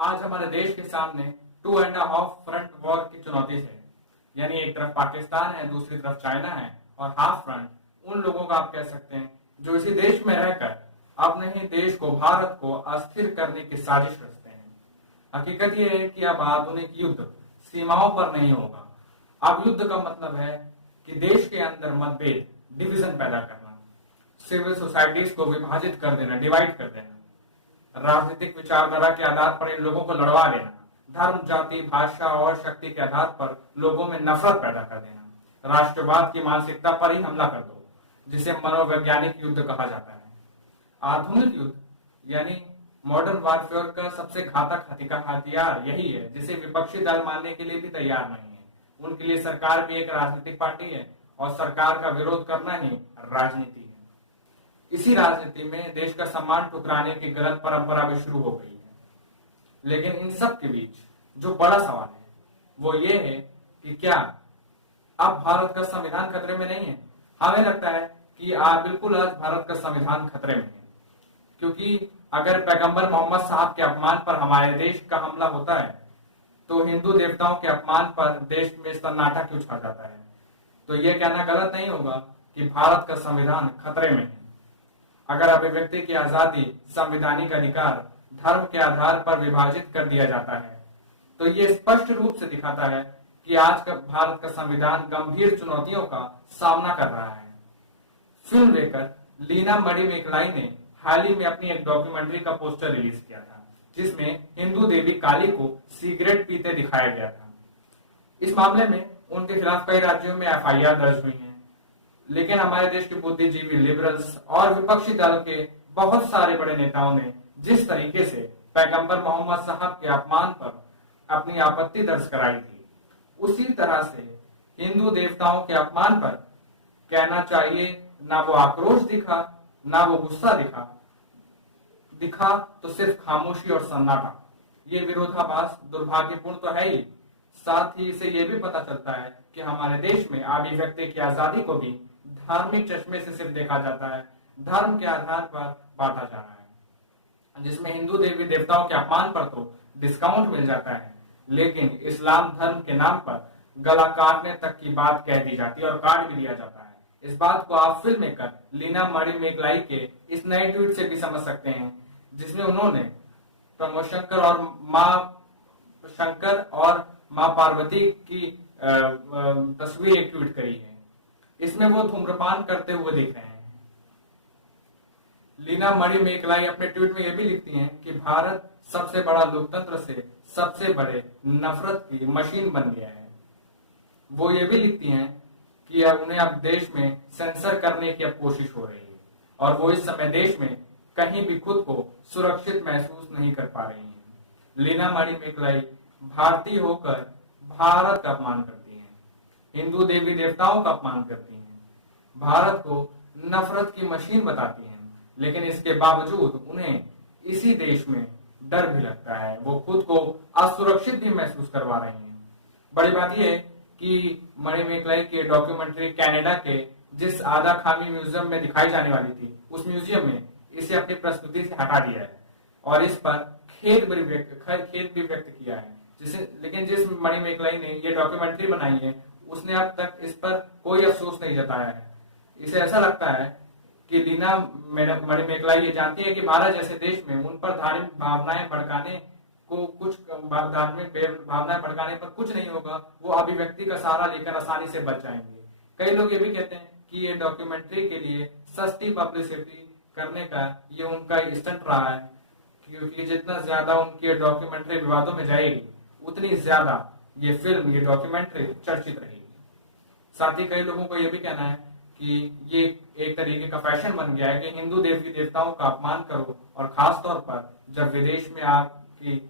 आज हमारे देश के सामने 2.5 फ्रंट वॉर की चुनौती है। यानी एक तरफ पाकिस्तान है, दूसरी तरफ चाइना है, और हाफ फ्रंट उन लोगों का आप कह सकते हैं जो इसी देश में रहकर अपने ही देश को, भारत को अस्थिर करने की साजिश रचते हैं। हकीकत यह है कि अब आधुनिक युद्ध सीमाओं पर नहीं होगा। अब युद्ध का मतलब है कि देश के अंदर मतभेद, डिवीजन पैदा करना, सिविल सोसाइटीज को विभाजित कर देना, डिवाइड कर देना, राजनीतिक विचारधारा के आधार पर इन लोगों को लड़वा देना, धर्म, जाति, भाषा और शक्ति के आधार पर लोगों में नफरत पैदा कर देना, राष्ट्रवाद की मानसिकता पर ही हमला कर दो, जिसे मनोवैज्ञानिक युद्ध कहा जाता है। आधुनिक युद्ध यानी मॉडर्न वारफेयर का सबसे घातक हथियार यही है, जिसे विपक्षी दल मानने के लिए भी तैयार नहीं है। उनके लिए सरकार भी एक राजनीतिक पार्टी है और सरकार का विरोध करना ही राजनीति है। इसी राजनीति में देश का सम्मान ठुकराने की गलत परंपरा भी शुरू हो गई है। लेकिन इन सब के बीच जो बड़ा सवाल है वो ये है कि क्या अब भारत का संविधान खतरे में नहीं है? हमें लगता है कि बिल्कुल आज भारत का संविधान खतरे में है, क्योंकि अगर पैगंबर मोहम्मद साहब के अपमान पर हमारे देश का हमला होता है तो हिंदू देवताओं के अपमान पर देश में सन्नाटा क्यों छा जाता है? तो यह कहना गलत नहीं होगा कि भारत का संविधान खतरे में है। अगर अभिव्यक्ति की आजादी, संवैधानिक अधिकार धर्म के आधार पर विभाजित कर दिया जाता है तो ये स्पष्ट रूप से दिखाता है कि आज का भारत का संविधान गंभीर चुनौतियों का सामना कर रहा है। फिल्म लेकर लीना मणिमेगलाई ने हाल ही में अपनी एक डॉक्यूमेंट्री का पोस्टर रिलीज किया था, जिसमें हिंदू देवी काली को सिगरेट पीते दिखाया गया था। इस मामले में उनके खिलाफ कई राज्यों में एफआईआर दर्ज हुई है, लेकिन हमारे देश के बुद्धिजीवी, लिबरल्स और विपक्षी दल के बहुत सारे बड़े नेताओं ने जिस तरीके से पैगंबर मोहम्मद साहब के अपमान पर अपनी आपत्ति दर्ज कराई थी, उसी तरह से हिंदू देवताओं के अपमान पर कहना चाहिए ना वो आक्रोश दिखा, ना वो गुस्सा दिखा तो सिर्फ खामोशी और सन्नाटा। ये विरोधाभास दुर्भाग्यपूर्ण तो है ही, साथ ही इसे ये भी पता चलता है कि हमारे देश में अभिव्यक्ति की आजादी को भी धार्मिक चश्मे से सिर्फ देखा जाता है, धर्म के आधार पर बांटा जा रहा है, जिसमें हिंदू देवी देवताओं के अपमान पर तो डिस्काउंट मिल जाता है, लेकिन इस्लाम धर्म के नाम पर गला काटने तक की बात कह दी जाती है और काट भी दिया जाता है। इस बात को आप फिल्म मेकर लीना मणिमेगलाई के इस नए ट्वीट से भी समझ सकते हैं, जिसमें उन्होंने प्रभु शंकर और माँ पार्वती की तस्वीर एक ट्वीट करी है। इसमें वो धूम्रपान करते हुए दिख रहे हैं। लीना मणिमेगलाई अपने ट्वीट में यह भी लिखती हैं कि भारत सबसे बड़ा लोकतंत्र से सबसे बड़े नफरत की मशीन बन गया है। वो ये भी लिखती हैं कि उन्हें अब देश में सेंसर करने की अब कोशिश हो रही है और वो इस समय देश में कहीं भी खुद को सुरक्षित महसूस नहीं कर पा रही हैं। लीना मणिमेगलाई भारतीय होकर भारत का अपमान करती हैं, हिंदू देवी देवताओं का अपमान करती हैं, भारत को नफरत की मशीन बताती हैं, लेकिन इसके बावजूद उन्हें इसी देश में डर भी लगता है, वो खुद को असुरक्षित भी महसूस करवा रही हैं। बड़ी बात यह है कि मणिमेगलाई की डॉक्यूमेंट्री कनाडा के जिस आधा खामी म्यूजियम में दिखाई जाने वाली थी, उस म्यूजियम में इसे अपनी प्रस्तुति से हटा दिया है और इस पर खेद भी व्यक्त किया है। लेकिन जिस मणिमेगलाई ने ये डॉक्यूमेंट्री बनाई है उसने अब तक इस पर कोई अफसोस नहीं जताया है। इसे ऐसा लगता है कि लीना मणिमेगलाई ये जानती है कि भारत जैसे देश में उन पर धार्मिक भावनाएं भड़काने पर कुछ नहीं होगा, वो अभिव्यक्ति का सहारा लेकर आसानी से बच जाएंगे। कई लोग ये भी कहते हैं कि ये डॉक्यूमेंट्री के लिए सस्ती पब्लिसिटी करने का ये उनका स्टंट रहा है, क्योंकि जितना ज्यादा उनकी डॉक्यूमेंट्री विवादों में जाएगी उतनी ज्यादा ये फिल्म, ये डॉक्यूमेंट्री चर्चित रहेगी। साथ ही कई लोगों को ये भी कहना है कि ये एक तरीके का फैशन बन गया है कि हिंदू देवी देवताओं का अपमान करो, और खास तौर पर जब विदेश में आपकी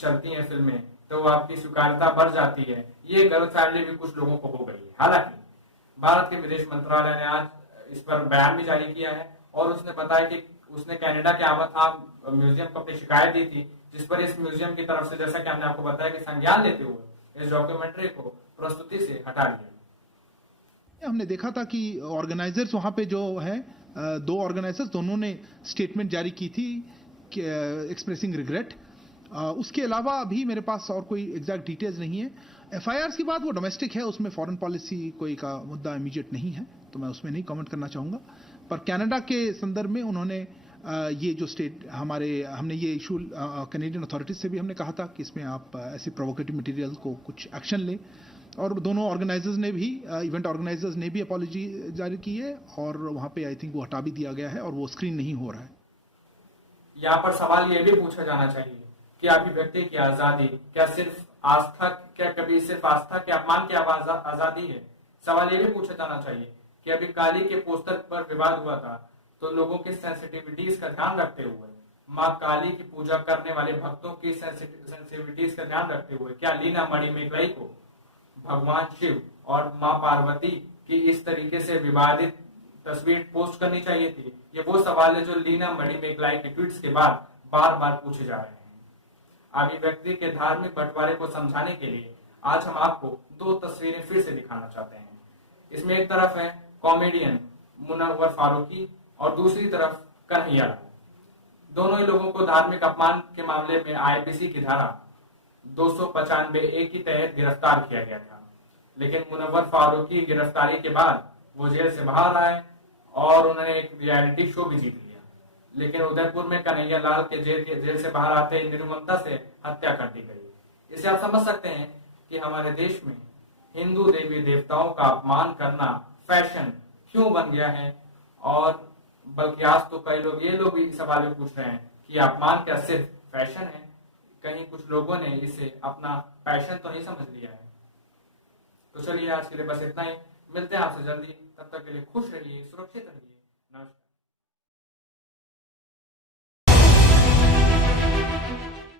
चलती हैं फिल्में तो आपकी स्वीकार्यता बढ़ जाती है। ये गलतफहमी भी कुछ लोगों को हो गई है। हालांकि भारत के विदेश मंत्रालय ने आज इस पर बयान भी जारी किया है और उसने बताया कि उसने कनाडा के आवाथाम म्यूजियम को अपनी शिकायत दी थी, जिस पर इस म्यूजियम की तरफ से, जैसा कि हमने आपको बताया, कि संज्ञान लेते हुए इस डॉक्यूमेंट्री को प्रस्तुति से हटा लिया। हमने देखा था कि ऑर्गेनाइजर्स वहां पे जो है, दो ऑर्गेनाइजर्स, दोनों ने स्टेटमेंट जारी की थी एक्सप्रेसिंग रिग्रेट, उसके अलावा अभी मेरे पास और कोई एग्जैक्ट डिटेल्स नहीं है। एफआईआर की बात वो डोमेस्टिक है, उसमें फॉरेन पॉलिसी कोई का मुद्दा इमीडिएट नहीं है, तो मैं उसमें नहीं कमेंट करना चाहूंगा। पर कनाडा के संदर्भ में उन्होंने ये जो स्टेट हमने ये इशू कैनेडियन अथॉरिटीज से भी हमने कहा था कि इसमें आप ऐसे प्रोवोकेटिव मटेरियल को कुछ एक्शन ले, और दोनों ऑर्गेनाइजर्स ने भी इवेंट ऑर्गेनाइजर्स ने भी अपॉलॉजी जारी की है, और वहां पे आई थिंक वो हटा भी दिया गया है और वो स्क्रीन नहीं हो रहा है। यहाँ पर सवाल ये भी पूछा जाना चाहिए कि अभिव्यक्ति की आजादी क्या कभी सिर्फ आस्था के अपमान की आजादी है। सवाल ये भी पूछा जाना चाहिए कि अभी काली के पोस्टर पर विवाद हुआ था, तो लोगों की सेंसिटिविटीज का ध्यान रखते हुए, माँ काली की पूजा करने वाले भक्तों की सेंसिटिविटीज का ध्यान रखते हुए, क्या लीना मणिमेगलाई को भगवान शिव और माँ पार्वती की इस तरीके से विवादित तस्वीर पोस्ट करनी चाहिए थी? ये वो सवाल है जो लीना मणिमेगलाई के ट्वीट्स के बाद बार बार पूछे जा रहे हैं। अभिव्यक्ति के धार्मिक बंटवारे को समझाने के लिए आज हम आपको दो तस्वीरें फिर से दिखाना चाहते हैं। इसमें एक तरफ है कॉमेडियन मुनव्वर फारूकी और दूसरी तरफ कन्हैया लाल। दोनों ही लोगों को धार्मिक अपमान के मामले में आईपीसी की धारा 295A के तहत गिरफ्तार किया गया था, लेकिन मुनव्वर फारूकी की गिरफ्तारी के बाद वो जेल से बाहर आए और उन्होंने एक रियलिटी शो भी जीत लिया। लेकिन उदयपुर में कन्हैया लाल के जेल से बाहर आते ही निर्ममता से हत्या कर दी गई। इसे आप समझ सकते हैं कि हमारे देश में हिंदू देवी देवताओं का अपमान करना फैशन क्यों बन गया है। और बल्कि आज तो कई लोग ये लोग भी सवाल पूछ रहे हैं कि अपमान क्या सिर्फ फैशन है? कहीं कुछ लोगों ने इसे अपना पैशन तो नहीं समझ लिया है। तो चलिए आज के लिए बस इतना ही, मिलते हैं आपसे जल्दी, तब तक के लिए खुश रहिए, सुरक्षित रहिए, नमस्कार।